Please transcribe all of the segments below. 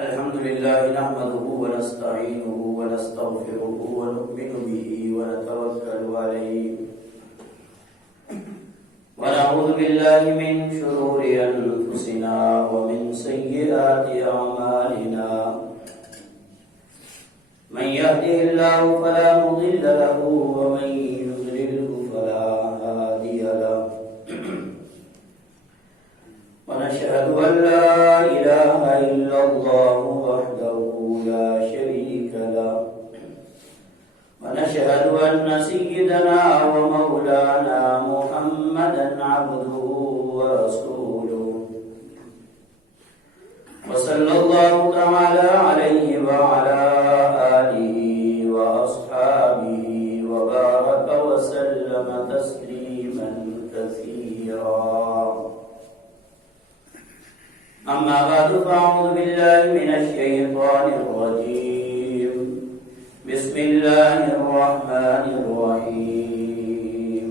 الحمد لله نحمده ونستعينه ونستغفره ونؤمن به ونتوكل عليه ونعوذ بالله من شرور أنفسنا ومن سيئات أعمالنا من يهده الله فلا مضل له ومن يضلله فلا هادي له ونشهد أن لا إله إلا الله وحده لا شريك له ونشهد أن سيدنا ومولانا محمدا عبده ورسوله وصلى الله تعالى عليه وعلى آله وأصحابه وبارك وسلم تسليما كثيرا. أما بعد فأعوذ بالله من الشيطان الرجيم. بسم الله الرحمن الرحيم.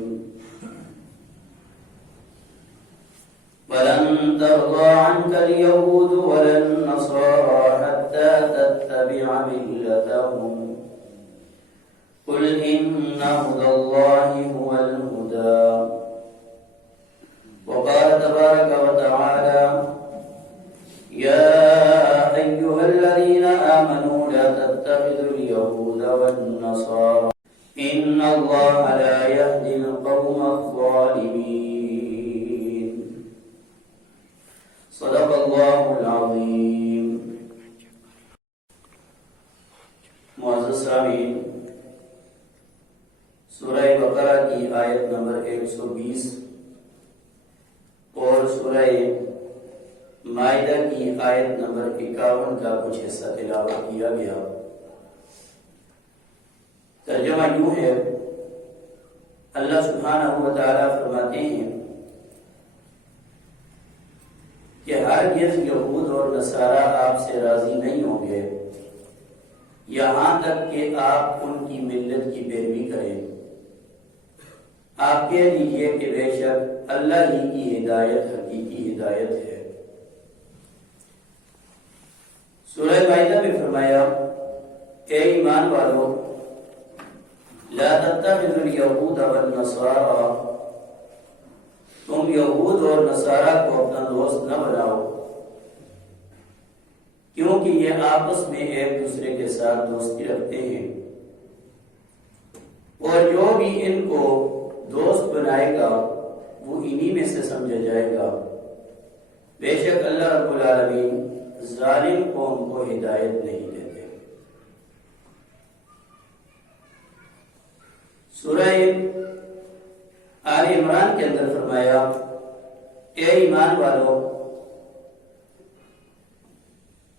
ولن ترضى عنك اليهود ولا النصارى حتى تتبع ملتهم قل إن هدى الله هو الهدى. وقال تبارك وتعالى يا أيها الذين آمنوا لا تتخذوا اليهود والنصارى إن الله لا يهدي القوم الظالمين. صدق الله العظيم. معزز سامعین، سورہ بقرہ کی آیت نمبر 120 اور سورہ مائدہ کی آیت نمبر 51 کا کچھ حصہ تلاوت کیا گیا. ترجمہ یوں ہے، اللہ سبحانہ و تعالی فرماتے ہیں کہ ہرگز یہود اور نصارہ آپ سے راضی نہیں ہوں گے یہاں تک کہ آپ ان کی ملت کی پیروی کریں. آپ کہہ دیجئے کہ بے شک اللہ ہی کی ہدایت حقیقی ہدایت ہے. سورہ مائدہ میں فرمایا اے ایمان والو لا تتخذوا اليهود والنصارى، تم یہود اور نصارہ کو اپنا دوست نہ بناؤ کیونکہ یہ آپس میں ایک دوسرے کے ساتھ دوستی رکھتے ہیں اور جو بھی ان کو دوست بنائے گا وہ انہی میں سے سمجھا جائے گا. بے شک اللہ رب العالمین ظالم قوم کو ہدایت نہیں دیتے. سورہ آل عمران کے اندر فرمایا اے ایمان والو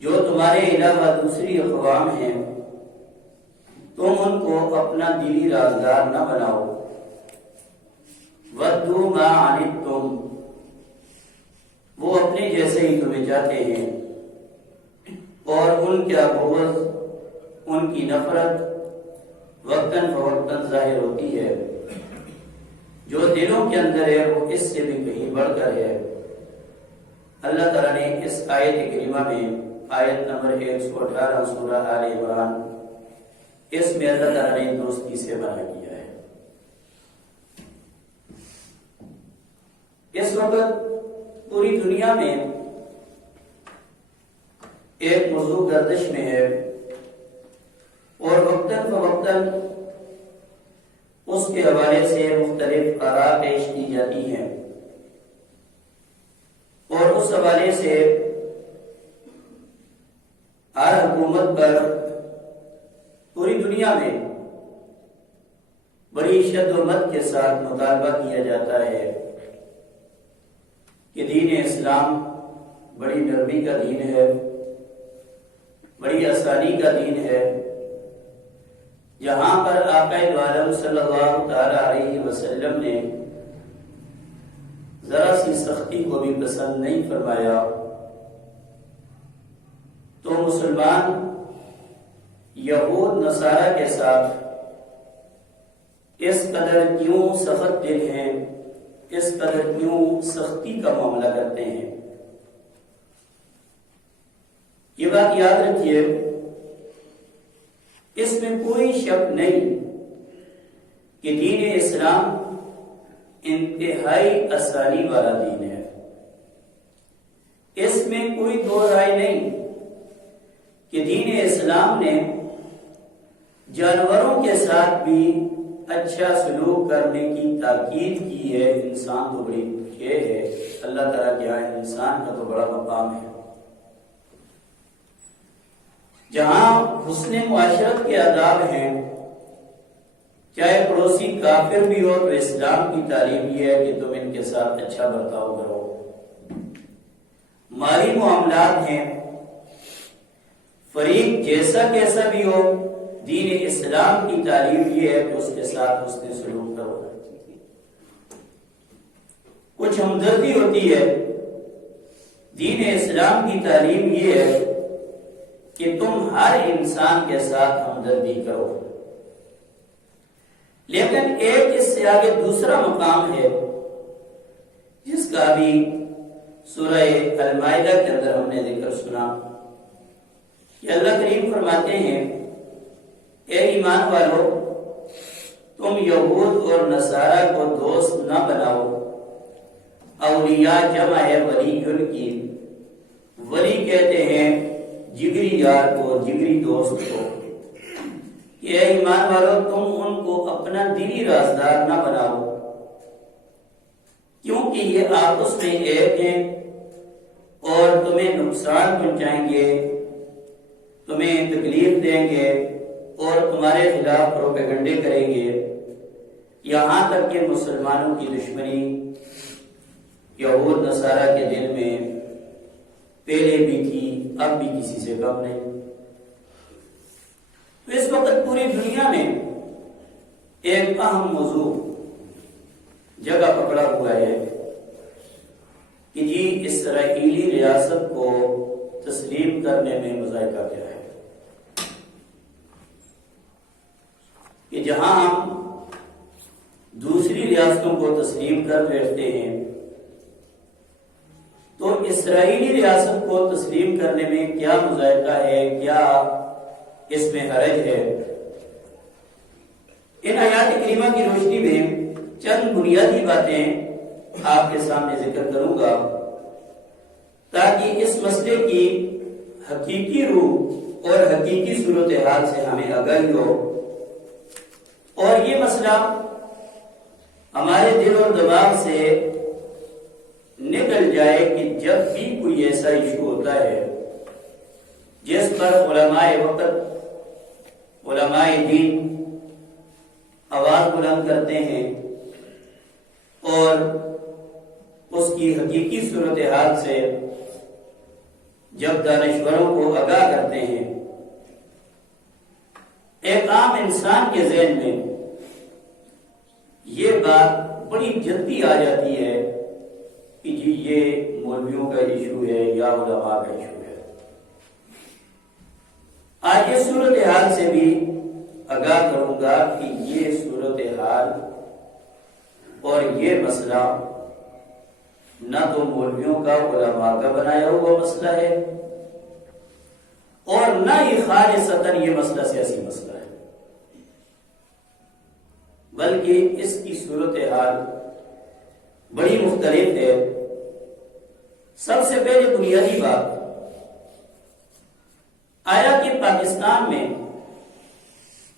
جو تمہارے علاوہ دوسری اقوام ہیں تم ان کو اپنا دلی رازدار نہ بناؤ. وَدُّوا مَا عَنِتُّمْ، وہ اپنے جیسے ہی تمہیں چاہتے ہیں اور ان کا بغض ان کی نفرت وقتاً فوقتاً ظاہر ہوتی ہے. جو دلوں کے اندر ہے وہ اس سے بھی کہیں بڑھ کر ہے. اللہ تعالیٰ نے اس آیت کریمہ میں آیت نمبر 118 سورہ آل عمران اس میں اللہ تعالیٰ نے دوستی سے منع کیا ہے. اس وقت پوری دنیا میں ایک موضوع گردش میں ہے اور وقتاً فوقتاً اس کے حوالے سے مختلف آراء پیش کی جاتی ہیں اور اس حوالے سے ہر حکومت پر پوری دنیا میں بڑی شد و مد کے ساتھ مطالبہ کیا جاتا ہے کہ دین اسلام بڑی نرمی کا دین ہے، بڑی آسانی کا دین ہے. جہاں پر آقا عالم صلی اللہ تعالی علیہ وسلم نے ذرا سی سختی کو بھی پسند نہیں فرمایا تو مسلمان یہود نصارہ کے ساتھ اس قدر کیوں سخت دل ہیں، اس قدر کیوں سختی کا معاملہ کرتے ہیں؟ یہ بات یاد رکھیے، اس میں کوئی شک نہیں کہ دین اسلام انتہائی آسانی والا دین ہے۔ اس میں کوئی دو رائے نہیں کہ دین اسلام نے جانوروں کے ساتھ بھی اچھا سلوک کرنے کی تاکید کی ہے۔ انسان تو بڑی یہ ہے، اللہ تعالیٰ کے یہاں انسان کا تو بڑا مقام ہے۔ جہاں حسن معاشرت کے آداب ہیں، چاہے پڑوسی کافر بھی ہو تو اسلام کی تعلیم یہ ہے کہ تم ان کے ساتھ اچھا برتاؤ کرو۔ مالی معاملات ہیں، فریق جیسا کیسا بھی ہو، دین اسلام کی تعلیم یہ ہے کہ اس کے ساتھ حسن سلوک کرو۔ کچھ ہمدردی ہوتی ہے، دین اسلام کی تعلیم یہ ہے کہ تم ہر انسان کے ساتھ ہمدردی کرو۔ لیکن ایک اس سے آگے دوسرا مقام ہے جس کا بھی سورہ المائدہ کے اندر ہم نے ذکر سنا کہ اللہ کریم فرماتے ہیں، اے ایمان والو، تم یہود اور نصارہ کو دوست نہ بناؤ۔ اولیاء جمع ہے ولی کی، ولی کہتے ہیں جگری یار کو، جگری دوست کو۔ اے ایمان والو، تم ان کو اپنا دلی رازدار نہ بناؤ، کیونکہ یہ آپس میں ایک ہیں اور تمہیں نقصان پہنچائیں گے، تمہیں تکلیف دیں گے اور تمہارے خلاف پروپیگنڈے کریں گے، یہاں تک کہ مسلمانوں کی دشمنی یہود نصارہ کے دل میں پہلے بھی تھی، اب بھی کسی سے کم نہیں۔ تو اس وقت پوری دنیا میں ایک اہم موضوع جگہ پکڑا ہوا ہے کہ جی اسرائیلی ریاست کو تسلیم کرنے میں مذائقہ کیا ہے، کہ جہاں ہم دوسری ریاستوں کو تسلیم کر بیٹھتے ہیں تو اسرائیلی ریاست کو تسلیم کرنے میں کیا مذائقہ ہے، کیا اس میں حرج ہے۔ ان آیات کریمہ کی روشنی میں چند بنیادی باتیں آپ کے سامنے ذکر کروں گا تاکہ اس مسئلے کی حقیقی روح اور حقیقی صورتحال سے ہمیں آگاہی ہو اور یہ مسئلہ ہمارے دل اور دماغ سے نکل جائے کہ جب بھی کوئی ایسا ایشو ہوتا ہے جس پر علماء وقت، علماء دین آواز بلند کرتے ہیں اور اس کی حقیقی صورتحال سے جب دانشوروں کو آگاہ کرتے ہیں، ایک عام انسان کے ذہن میں یہ بات بڑی جلدی آ جاتی ہے کہ جی یہ مولویوں کا ایشو ہے یا علماء کا ایشو ہے۔ آج یہ صورتحال سے بھی آگاہ کروں گا کہ یہ صورتحال اور یہ مسئلہ نہ تو مولویوں کا، علماء کا بنایا ہوا مسئلہ ہے اور نہ ہی خالصتاً یہ مسئلہ سیاسی مسئلہ ہے، بلکہ اس کی صورتحال بڑی مختلف ہے۔ سب سے پہلے بنیادی بات، آیا کہ پاکستان میں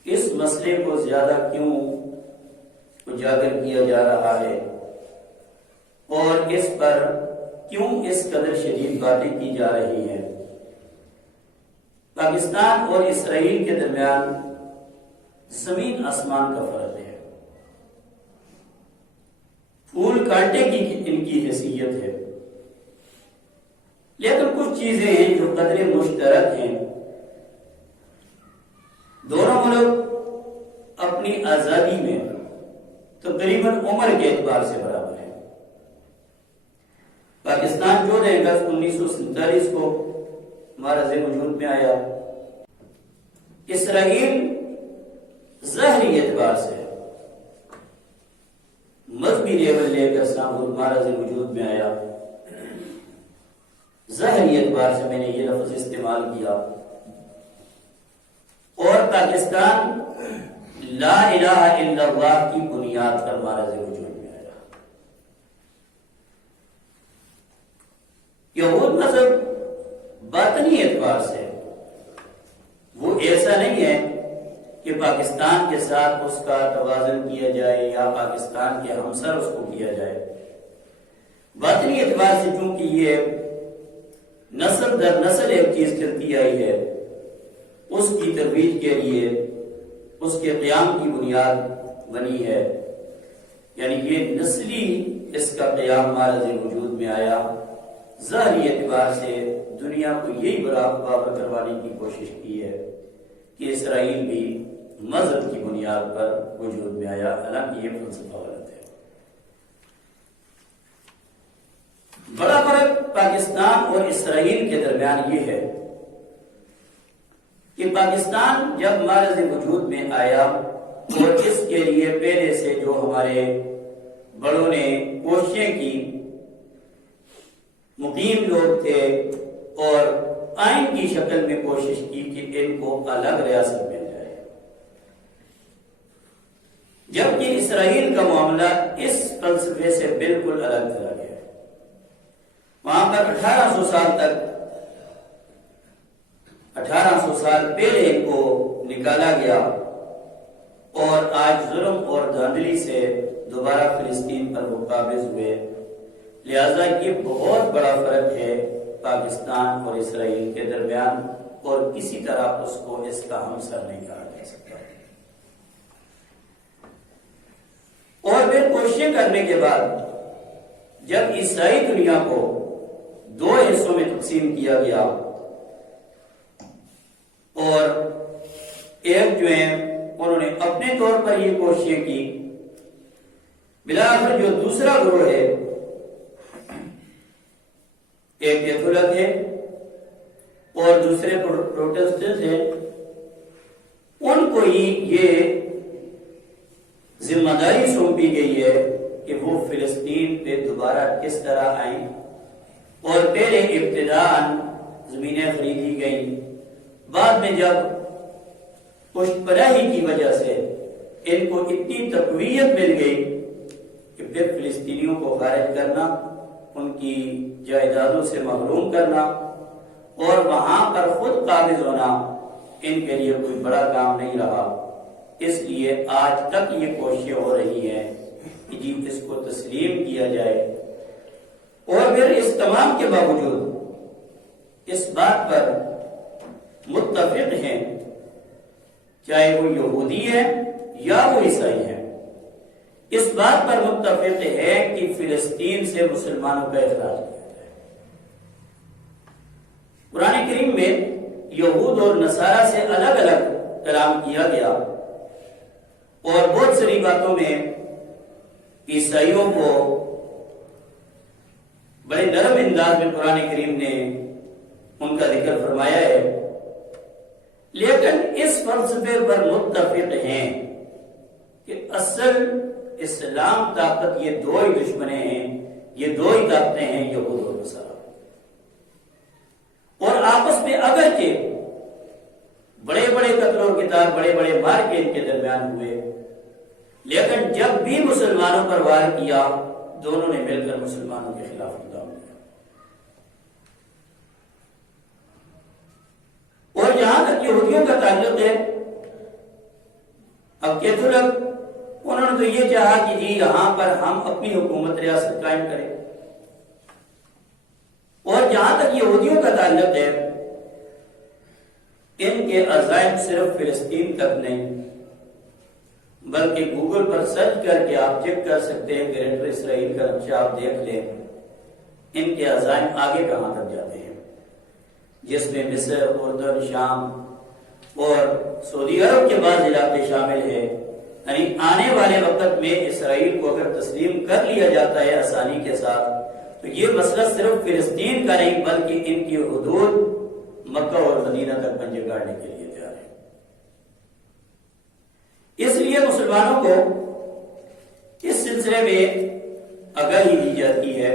اس مسئلے کو زیادہ کیوں اجاگر کیا جا رہا ہے اور اس پر کیوں اس قدر شدید باتیں کی جا رہی ہیں؟ پاکستان اور اسرائیل کے درمیان زمین آسمان کا فرق ہے، پھول کانٹے کی ان کی حیثیت ہے، لیکن کچھ چیزیں ہیں جو قدر مشترک ہیں۔ دونوں ملک اپنی آزادی میں تقریباً عمر کے اعتبار سے برابر ہیں۔ پاکستان 14 اگست 1947 کو معرض وجود میں آیا، اسرائیل ظاہری اعتبار سے مذہبی لیول لے کر معرض وجود میں آیا، ظاہری اعتبار سے میں نے یہ لفظ استعمال کیا، اور پاکستان لا الہ الا اللہ کی بنیاد پر معرض وجود میں آیا۔ یہود مذہب باطنی اعتبار سے وہ ایسا نہیں ہے کہ پاکستان کے ساتھ اس کا توازن کیا جائے یا پاکستان کے ہمسر اس کو کیا جائے۔ باطنی اعتبار سے چونکہ یہ نسل در نسل ایک چیز چلتی آئی ہے، اس کی ترویج کے لیے اس کے قیام کی بنیاد بنی ہے، یعنی یہ نسلی اس کا قیام معرض وجود میں آیا۔ ظاہری اعتبار سے دنیا کو یہی برابر کروانے کی کوشش کی ہے کہ اسرائیل بھی مذہب کی بنیاد پر وجود میں آیا، حالانکہ یہ فلسفہ غلط ہے۔ بڑا فرق پاکستان اور اسرائیل کے درمیان یہ ہے کہ پاکستان جب معرض وجود میں آیا اور اس کے لیے پہلے سے جو ہمارے بڑوں نے کوششیں کی، مقیم لوگ تھے اور آئین کی شکل میں کوشش کی کہ ان کو الگ ریاست مل جائے، جبکہ اسرائیل کا معاملہ اس فلسفے سے بالکل الگ چلا گیا۔ وہاں پر 1800 سال پہلے ان کو نکالا گیا، اور آج ظلم اور دھاندلی سے دوبارہ فلسطین پر وہ قابض ہوئے۔ لہذا یہ بہت بڑا فرق ہے پاکستان اور اسرائیل کے درمیان، اور کسی طرح اس کو اس کا ہمسر نہیں کہا جا سکتا۔ اور پھر کوششیں کرنے کے بعد جب عیسائی دنیا کو دو حصوں میں تقسیم کیا گیا، اور ایک جو ہے انہوں نے اپنے طور پر یہ کوششیں کی، بلاخر جو دوسرا گروہ ہے، ایک کیتھولک ہے اور دوسرے پروٹسٹنٹ ہیں، ان کو ہی یہ ذمہ داری سونپی گئی ہے کہ وہ فلسطین پہ دوبارہ کس طرح آئیں، اور پہلے ابتداءً زمینیں خریدی گئیں، بعد میں جب پشت پناہی کی وجہ سے ان کو اتنی تقویت مل گئی کہ پھر فلسطینیوں کو خارج کرنا، ان کی جائیدادوں سے محروم کرنا اور وہاں پر خود قابض ہونا ان کے لیے کوئی بڑا کام نہیں رہا۔ اس لیے آج تک یہ کوششیں ہو رہی ہیں کہ جی اس کو تسلیم کیا جائے، اور پھر اس تمام کے باوجود اس بات پر متفق ہیں، چاہے وہ یہودی ہے یا وہ عیسائی ہے، اس بات پر متفق ہے کہ فلسطین سے مسلمانوں کا اخراج کیا جائے۔ قرآن کریم میں یہود اور نصارہ سے الگ الگ کلام کیا گیا، اور بہت ساری باتوں میں عیسائیوں کو بڑے نرم انداز میں قرآن کریم نے ان کا ذکر فرمایا ہے، لیکن اس فلسفے پر متفق ہیں کہ اصل اسلام طاقت یہ دو ہی دشمنیں ہیں، یہ دو ہی طاقتیں ہیں، یہود اور نصارہ، اور آپس میں اگرچہ بڑے بڑے قتل و قتال، بڑے بڑے مار کے ان کے درمیان ہوئے، لیکن جب بھی مسلمانوں پر وار کیا دونوں نے مل کر مسلمانوں کے خلاف اقدام کیا۔ اور جہاں تک یہودیوں کا تعلق ہے، اب کیتھولک انہوں نے تو یہ چاہا کہ جی یہاں پر ہم اپنی حکومت ریاست قائم کریں، اور جہاں تک یہودیوں کا تعلق ہے، ان کے عزائم صرف فلسطین تک نہیں بلکہ گوگل پر سرچ کر کے آپ چیک کر سکتے ہیں، گریٹر اسرائیل کا نقشہ آپ دیکھ لیں، ان کے عزائم آگے کہاں تک جاتے ہیں، جس میں مصر، اردن، شام اور سعودی عرب کے بعض علاقے شامل ہیں۔ یعنی آنے والے وقت میں اسرائیل کو اگر تسلیم کر لیا جاتا ہے آسانی کے ساتھ تو یہ مسئلہ صرف فلسطین کا نہیں بلکہ ان کی حدود مکہ اور مدینہ تک پنجے گاڑنے کے لیے تیار ہے۔ اس لیے مسلمانوں کو اس سلسلے میں آگاہی دی جاتی ہے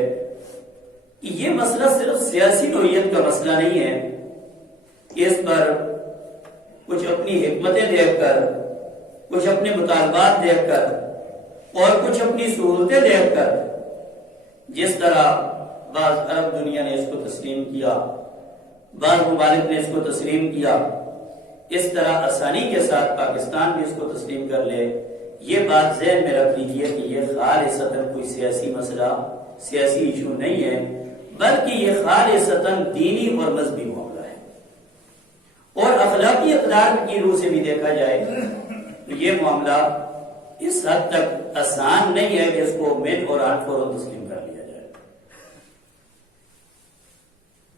کہ یہ مسئلہ صرف سیاسی نوعیت کا مسئلہ نہیں ہے کہ اس پر کچھ اپنی حکمتیں دیکھ کر، کچھ اپنے مطالبات دیکھ کر اور کچھ اپنی سہولتیں دیکھ کر، جس طرح بعض عرب دنیا نے اس کو تسلیم کیا، بعض ممالک نے اس کو تسلیم کیا، اس طرح آسانی کے ساتھ پاکستان بھی اس کو تسلیم کر لے. یہ بات ذہن میں رکھ لیجیے کہ یہ خالصتاً کوئی سیاسی مسئلہ، سیاسی ایشو نہیں ہے، بلکہ یہ خالصتاً دینی اور مذہبی معاملہ ہے. اور اخلاقی اقدار کی روح سے بھی دیکھا جائے تو یہ معاملہ اس حد تک آسان نہیں ہے کہ اس کو من اور آن فوراً تسلیم کر لیا جائے.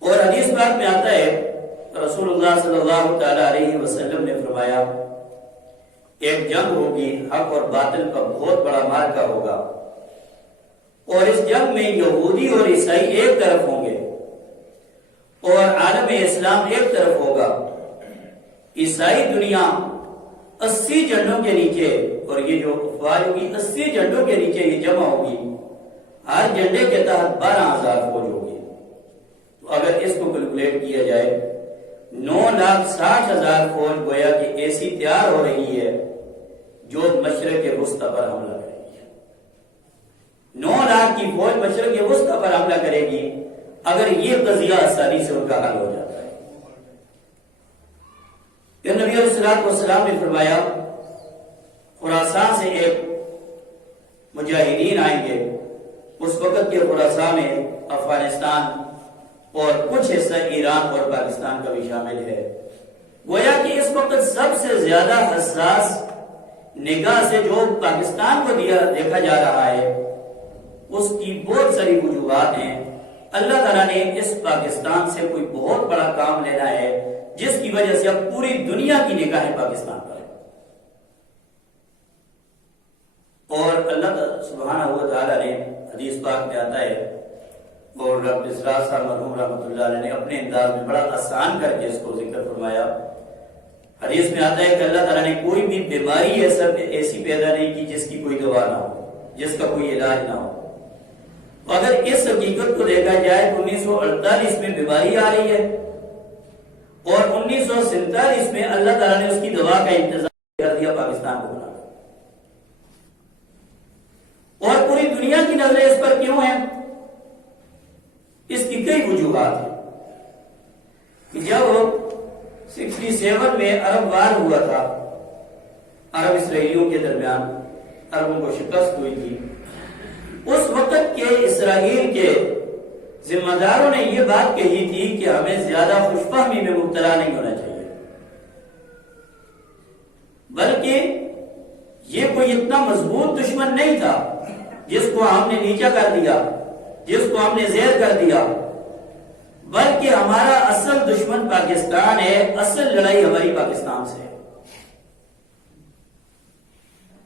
اور حدیث پاک میں آتا ہے، رسول اللہ صلی اللہ تعالی علیہ وسلم نے فرمایا ایک جنگ ہوگی، حق اور باطل کا بہت بڑا معرکہ ہوگا، اور اس جنگ میں یہودی اور عیسائی ایک طرف ہوں گے اور عالم اسلام ایک طرف ہوگا. عیسائی دنیا 80 جھنڈوں کے نیچے، اور یہ جو افواج ہوگی 80 جھنڈوں کے نیچے یہ جمع ہوگی، ہر جھنڈے کے تحت 12,000 فوج ہوگی. تو اگر اس کو کیلکولیٹ کیا جائے 9,60,000 فوج گویا کہ ایسی تیار ہو رہی ہے جو مشرق وسطی پر حملہ کرے گی. 9 لاکھ کی فوج مشرق وسطی پر حملہ کرے گی اگر یہ قضیہ آسانی سے ان کا حل ہو جاتا ہے. پھر نبی علیہ الصلوۃ والسلام نے فرمایا خراسان سے ایک مجاہدین آئیں گے. اس وقت کے خراسان میں افغانستان اور کچھ حصہ ایران اور پاکستان کا بھی شامل ہے. گویا کہ اس وقت سب سے زیادہ حساس نگاہ سے جو پاکستان کو دیکھا جا رہا ہے اس کی بہت ساری وجوہات ہیں. اللہ تعالیٰ نے اس پاکستان سے کوئی بہت بڑا کام لینا ہے جس کی وجہ سے اب پوری دنیا کی نگاہیں پاکستان پر ہے. اور اللہ سبحانہ و تعالیٰ نے حدیث پاک میں آتا ہے، اور ڈاکٹر اسرار صاحب مرحوم رحمۃ اللہ علیہ نے اپنے انداز میں بڑا آسان کر کے اس کو ذکر فرمایا. حدیث میں آتا ہے کہ اللہ تعالیٰ نے کوئی بھی بیماری ایسی پیدا نہیں کی جس کی کوئی دوا نہ ہو، جس کا کوئی علاج نہ ہو. اگر اس حقیقت کو دیکھا جائے تو 1948 میں بیماری آ رہی ہے اور 1947 میں اللہ تعالیٰ نے اس کی دوا کا انتظام کر دیا پاکستان کو بنا. اور پوری دنیا کی نظریں اس پر کیوں ہیں؟ اس کی کئی وجوہات ہیں. کہ جب 67 میں عرب وار ہوا تھا، عرب اسرائیلیوں کے درمیان عربوں کو شکست ہوئی تھی، اس وقت کے اسرائیل کے ذمہ داروں نے یہ بات کہی تھی کہ ہمیں زیادہ خوش فہمی میں مبتلا نہیں ہونا چاہیے، بلکہ یہ کوئی اتنا مضبوط دشمن نہیں تھا جس کو ہم نے نیچا کر دیا، جس کو ہم نے زیر کر دیا، بلکہ ہمارا اصل دشمن پاکستان ہے. اصل لڑائی ہماری پاکستان سے ہے.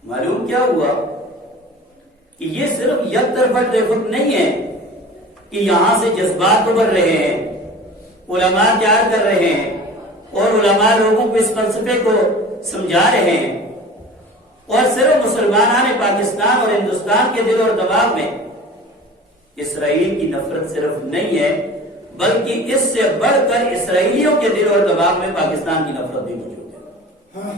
معلوم کیا ہوا کہ یہ صرف یک طرفہ ٹریفک نہیں ہے کہ یہاں سے جذبات ابھر رہے ہیں، علماء تیار کر رہے ہیں اور علماء لوگوں کو اس فلسفے کو سمجھا رہے ہیں، اور صرف مسلمانان پاکستان اور ہندوستان کے دل اور دماغ میں اسرائیل کی نفرت صرف نہیں ہے، بلکہ اس سے بڑھ کر اسرائیلیوں کے دل اور دماغ میں پاکستان کی نفرت بھی موجود ہے.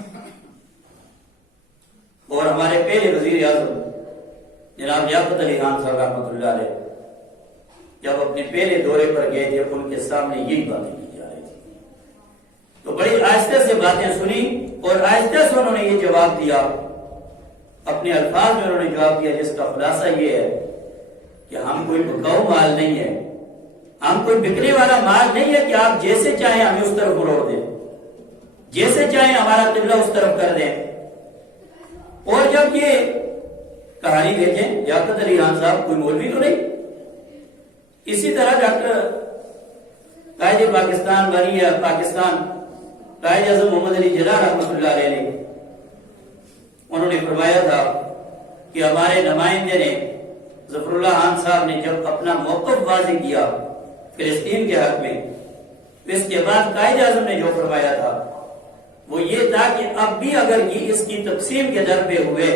اور ہمارے پہلے وزیر اعظم جناب لیاقت علی خان صاحب رحمۃ اللہ علیہ جب اپنے پہلے دورے پر گئے تھے ان کے سامنے یہی باتیں کی جا رہی تھی، تو بڑی آہستہ سے باتیں سنی اور آہستہ سے انہوں نے یہ جواب دیا، اپنے الفاظ میں انہوں نے جواب دیا جس کا خلاصہ یہ ہے کہ ہم کوئی بکاؤ مال نہیں ہے، ہم کوئی بکنے والا مال نہیں ہے کہ آپ جیسے چاہیں ہمیں اس طرف مروڑ دیں، جیسے چاہیں ہمارا قبلہ اس طرف کر دیں. اور جب یہ کہانی دیکھیں، لیاقت علی خان صاحب کوئی مولوی تو نہیں. اسی طرح ڈاکٹر قائد پاکستان بنی ہے پاکستان قائد اعظم محمد علی جناح رحمۃ اللہ علیہ نے انہوں نے فرمایا تھا کہ ہمارے نمائندے نے ظفر اللہ خان صاحب نے جب اپنا موقف واضح کیا فلسطین کے حق میں، اس کے بعد قائد اعظم نے جو فرمایا تھا وہ یہ تھا کہ اب بھی اگر یہ اس کی تقسیم کے در پہ ہوئے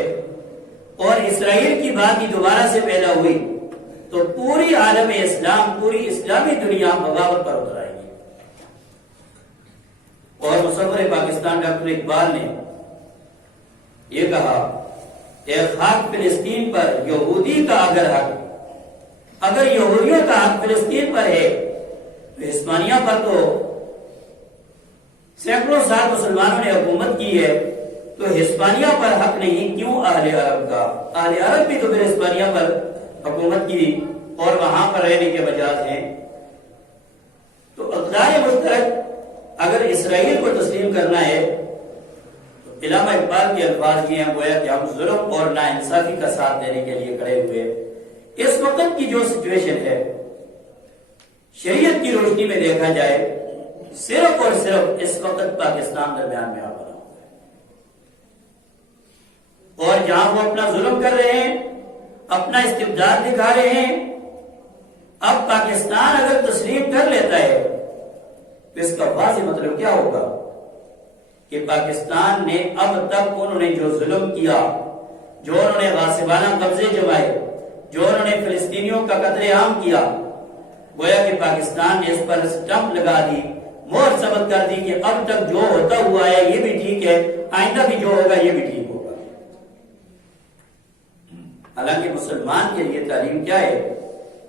اور اسرائیل کی بات ہی دوبارہ سے پیدا ہوئی تو پوری عالم اسلام، پوری اسلامی دنیا بغاوت پر اتر آئے گی۔ اور مصور پاکستان ڈاکٹر اقبال نے یہ کہا کہ خاک فلسطین پر یہودی کا اگر حق، اگر یہودیوں کا حق فلسطین پر ہے تو ہسپانیہ پر تو سینکڑوں سال مسلمانوں نے حکومت کی ہے، تو ہسپانیہ پر حق نہیں کیوں اہل عرب کا؟ اہل عرب بھی تو پھر ہسپانیہ پر حکومت کی اور وہاں پر رہنے کے مجاز ہیں۔ تو اقدار مشترک اگر اسرائیل کو تسلیم کرنا ہے تو علامہ اقبال کے الفاظ یہ ہیں، گویا کہ ہم ظلم اور ناانصافی کا ساتھ دینے کے لیے کھڑے ہوئے۔ اس وقت کی جو سچویشن ہے شریعت کی روشنی میں دیکھا جائے، صرف اور صرف اس وقت پاکستان درمیان میں آ بنا ہوا ہے، اور جہاں وہ اپنا ظلم کر رہے ہیں، اپنا استبداد دکھا رہے ہیں، اب پاکستان اگر تسلیم کر لیتا ہے تو اس کا واضح مطلب کیا ہوگا کہ پاکستان نے اب تک انہوں نے جو ظلم کیا، جو انہوں نے غاصبانہ قبضے جمائے، جو انہوں نے فلسطینیوں کا قتل عام کیا، گویا کہ پاکستان نے اس پر سٹمپ لگا دی، مہر ثبت کر دی کہ اب تک جو ہوتا ہوا ہے یہ بھی ٹھیک ہے، آئندہ بھی جو ہوگا یہ بھی ٹھیک ہوگا۔ حالانکہ مسلمان کے لیے تعلیم کیا ہے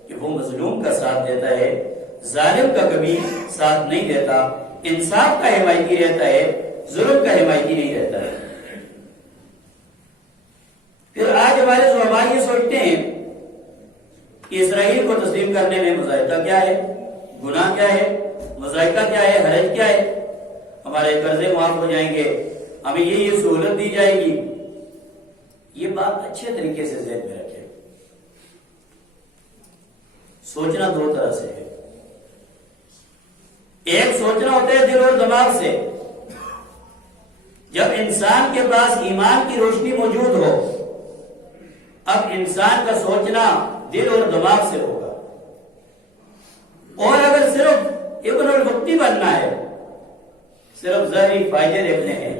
کہ وہ مظلوم کا ساتھ دیتا ہے، ظالم کا کبھی ساتھ نہیں دیتا، انصاف کا حمایتی رہتا ہے، ظلم کا حمایتی نہیں رہتا ہے۔ پھر آج ہمارے علماء یہ سوچتے ہیں کہ اسرائیل کو تسلیم کرنے میں مذائقہ کیا ہے، گناہ کیا ہے، مذائقہ کیا ہے، حرج کیا ہے، ہمارے قرضے معاف ہو جائیں گے، ہمیں یہ سہولت دی جائے گی۔ یہ بات اچھے طریقے سے ذہن میں رکھے، سوچنا دو طرح سے ہے، ایک سوچنا ہوتا ہے دل اور دماغ سے، جب انسان کے پاس ایمان کی روشنی موجود ہو، اب انسان کا سوچنا دل اور دماغ سے ہوگا، اور اگر صرف ابن الوقتی بننا ہے، صرف ظاہری فائدے دیکھنے ہیں،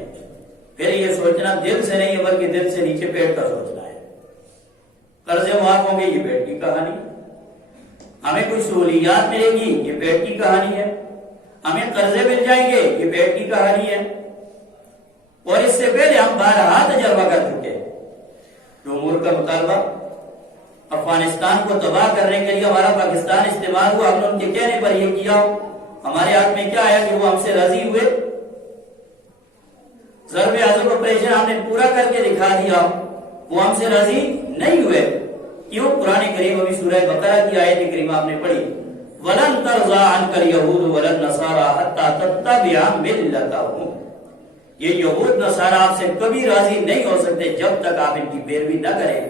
پھر یہ سوچنا دل سے نہیں ہے بلکہ دل سے نیچے پیٹ کا سوچنا ہے۔ قرضے معاف ہوں گے، یہ پیٹ کی کہانی، ہمیں کوئی سہولیات ملے گی، یہ پیٹ کی کہانی ہے، ہمیں قرضے مل جائیں گے، یہ پیٹ کی کہانی ہے۔ اور اس سے پہلے ہم بارہا تجربہ کر چکے ہیں، جو امور کا مطالبہ افغانستان کو تباہ کرنے کے لیے ہمارا پاکستان استعمال ہوا، ہم نے ان کے کہنے پر یہ کیا، ہمارے ہاتھ میں کیا آیا کہ وہ ہم سے راضی ہوئے؟ ضرب اعظم آپریشن ہم نے پورا کر کے دکھا دیا، وہ ہم سے راضی نہیں ہوئے۔ کیوں؟ قرآن کریم ابھی سورہ بقرہ کی آیت کریمہ آپ نے پڑھی، وَلَن تَرْضَىٰ عَنْكَ الْيَهُودُ وَلَا النَّصَارَىٰ حَتَّىٰ تَتَّبِعَ مِلَّتَهُمْ۔ یہ یہود نصارہ آپ سے کبھی راضی نہیں ہو سکتے جب تک آپ ان کی پیروی نہ کریں۔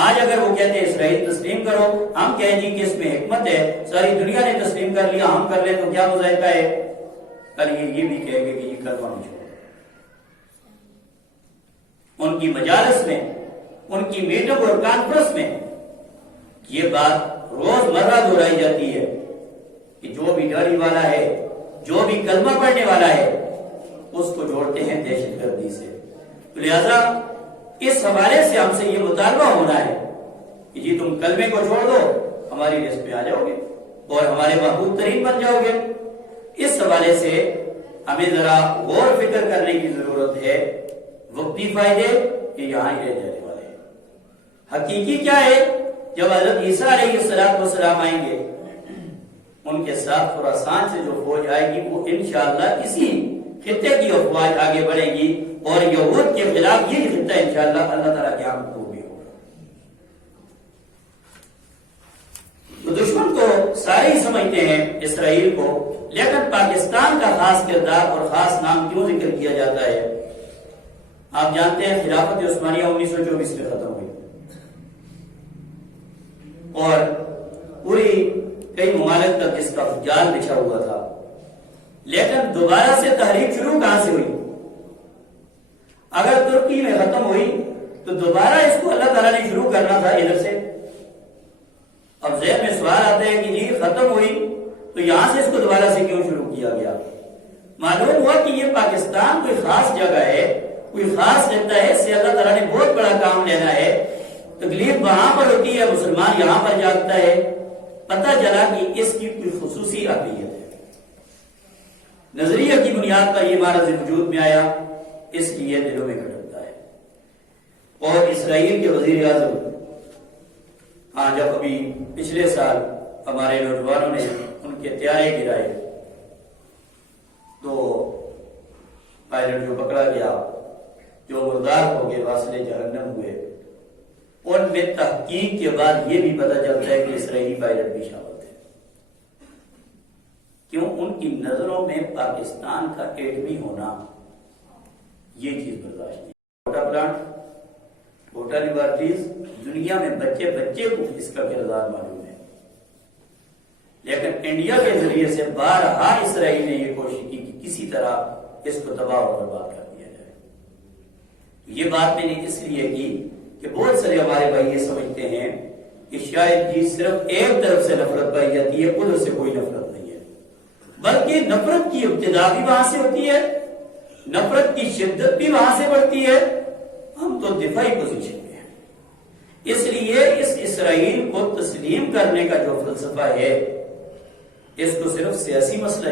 آج اگر وہ کہتے ہیں اسرائیل تسلیم کرو، ہم کہیں جی کہ اس میں حکمت ہے، ساری دنیا نے تسلیم کر لیا، ہم کر لیں تو کیا مذائقہ ہے؟ کل یہ بھی کہیں گے کہ یہ کلمہ نہیں چھوڑو۔ ان کی مجالس میں، ان کی میٹنگ اور کانفرنس میں یہ بات روز مرہ دہرائی جاتی ہے کہ جو بھی داڑھی والا ہے، جو بھی کلمہ پڑھنے والا ہے، اس کو جوڑتے ہیں دہشت گردی سے۔ لہذا اس حوالے سے ہم سے یہ مطالبہ ہونا ہے کہ جی تم کلمے کو چھوڑ دو، ہماری لسٹ میں آ جاؤ گے اور ہمارے محبوب ترین بن جاؤ گے۔ اس حوالے سے ہمیں ذرا غور فکر کرنے کی ضرورت ہے، وقتی فائدے کہ یہاں ہی رہ جانے والے ہیں، حقیقی کیا ہے؟ جب حضرت عیسیٰ علیہ السلام آئیں گے، ان کے ساتھ خراسان سے جو فوج آئے گی وہ انشاءاللہ اسی خطے کی افواج آگے بڑھے گی اور یہود کے خلاف یہ خطہ انشاءاللہ اللہ تعالیٰ کے ہم کو بھی ہوگا۔ تو دشمن کو سارے ہی سمجھتے ہیں اسرائیل کو، لیکن پاکستان کا خاص کردار اور خاص نام کیوں ذکر کیا جاتا ہے؟ آپ جانتے ہیں خلافت عثمانیہ 1924 میں ختم ہوئی اور پوری کئی ممالک تک اس کا جال بچھا ہوا تھا، لیکن دوبارہ سے تحریک شروع کہاں سے ہوئی؟ اگر ترکی میں ختم ہوئی تو دوبارہ اس کو اللہ تعالیٰ نے شروع کرنا تھا ادھر سے۔ اب ذہن میں سوال آتا ہے کہ جی ختم ہوئی تو یہاں سے اس کو دوبارہ سے کیوں شروع کیا گیا؟ معلوم ہوا کہ یہ پاکستان کوئی خاص جگہ ہے، کوئی خاص خطہ ہے، اس سے اللہ تعالیٰ نے بہت بڑا کام لینا ہے تکلیف وہاں پر ہوتی ہے، مسلمان یہاں پر جاتا ہے، پتہ چلا کہ اس کی کوئی خصوصی اہمیت ہے، نظریہ کی بنیاد پر یہ مرض وجود میں آیا، اس لیے دلوں میں کھٹکتا ہے۔ اور اسرائیل کے وزیر اعظم جب ابھی پچھلے سال ہمارے نوجوانوں نے ان کے طیارے گرائے تو پائلٹ جو پکڑا گیا، جو مردار ہو گئے، واصل جہنم ہوئے، ان میں تحقیق کے بعد یہ بھی پتہ چلتا ہے کہ اسرائیلی پائلٹ بھی شامل تھے۔ کیوں؟ ان کی نظروں میں پاکستان کا ایٹمی ہونا یہ چیز برداشت نہیں۔ چھوٹا پلانٹ، چھوٹا لیبارٹریز، دنیا میں بچے بچے کو اس کا کردار معلوم ہے، لیکن انڈیا کے ذریعے سے بارہا اسرائیل نے یہ کوشش کی کہ کسی طرح اس کو تباہ و برباد کر دیا جائے۔ یہ بات میں نے اس لیے کی کہ بہت سارے ہمارے بھائی یہ سمجھتے ہیں کہ شاید جی صرف ایک طرف سے نفرت پائی جاتی ہے، ادھر سے کوئی نفرت نہیں ہے، بلکہ نفرت کی ابتدا بھی وہاں سے ہوتی ہے، نفرت کی شدت بھی وہاں سے بڑھتی ہے۔ ہم تو دفاعی پوزیشن میں ہیں، اس لیے اس اسرائیل کو تسلیم کرنے کا جو فلسفہ ہے، اس کو صرف سیاسی مسئلہ،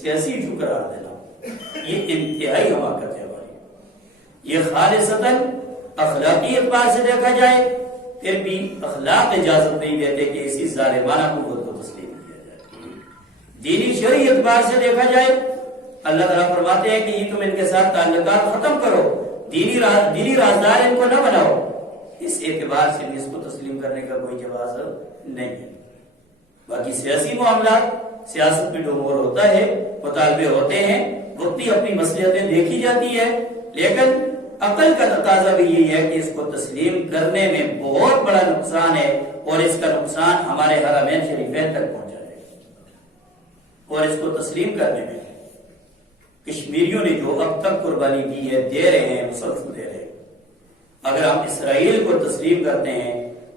سیاسی ایشو قرار دینا، یہ انتہائی حماقت ہے ہماری۔ یہ خالصتاً اخلاقی اعتبار سے دیکھا جائے پھر بھی اخلاق اجازت نہیں دیتے کہ اسی ظالمانہ قوت کو تسلیم کیا جائے۔ دینی شرعی اعتبار سے دیکھا جائے، اللہ تعالیٰ فرماتے ہیں کہ یہ تم ان کے ساتھ تعلقات ختم کرو، دینی رازدار ان کو نہ بناؤ، اس اعتبار سے بھی اس کو تسلیم کرنے کا کوئی جواز نہیں ہے۔ باقی سیاسی معاملات، سیاست میں ڈومور ہوتا ہے، مطالبے ہوتے ہیں، وقتی اپنی مصلحتیں دیکھی جاتی ہے، لیکن عقل کا تقاضا بھی یہی ہے کہ اس کو تسلیم کرنے میں بہت بڑا نقصان ہے، اور اس کا نقصان ہمارے حرمین شریفین تک پہنچا ہے۔ اور اس کو تسلیم کرنے میں کشمیریوں نے جو اب تک قربانی دی ہے، دے رہے ہیں، مسلسل دے رہے ہیں۔ اگر ہم اسرائیل کو تسلیم کرتے ہیں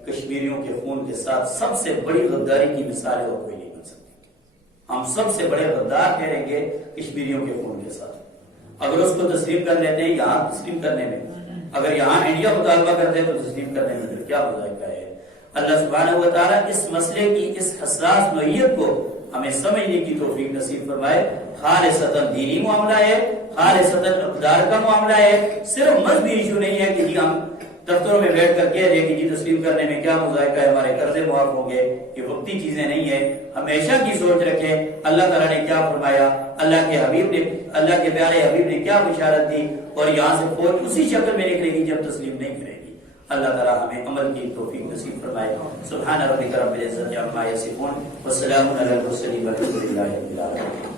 کشمیریوں کے خون کے ساتھ، سب سے بڑی غداری کی مثالیں اور کوئی نہیں بن سکتی۔ ہم سب سے بڑے غدار ٹھہریں گے کشمیریوں کے خون کے ساتھ۔ اگر اس کو تسلیم کر لیتے ہیں یہاں تسلیم کرنے میں، اگر یہاں انڈیا مطالبہ کرتے ہیں تو تسلیم کرنے میں پھر کیا مذائقہ ہے۔ اللہ سبحانہ و تعالیٰ اس مسئلے کی اس حساس نوعیت کو ہمیں سمجھنے کی توفیق نصیب فرمائے۔ خالصتاً دینی معاملہ ہے، خالصتاً اقدار کا معاملہ ہے، صرف مذہبی ایشو نہیں ہے کہ جی ہم دفتروں میں بیٹھ کر کہہ رہے کہ جی تسلیم کرنے میں کیا مذائقہ ہے، ہمارے قرضے معاف ہوں گے، یہ وقتی چیزیں نہیں ہیں۔ ہمیشہ کی سوچ رکھیں اللہ تعالیٰ نے کیا فرمایا، اللہ کے پیارے حبیب نے کیا بشارت دی، اور یہاں سے فوج اسی شکل میں نکلے گی جب تسلیم نہیں کرے گی۔ اللہ تعالیٰ ہمیں عمل کی توفیق نصیب فرمائے۔ سبحان ربک رب العزت عما یصفون وسلام علی المرسلین والحمد للہ رب العالمین۔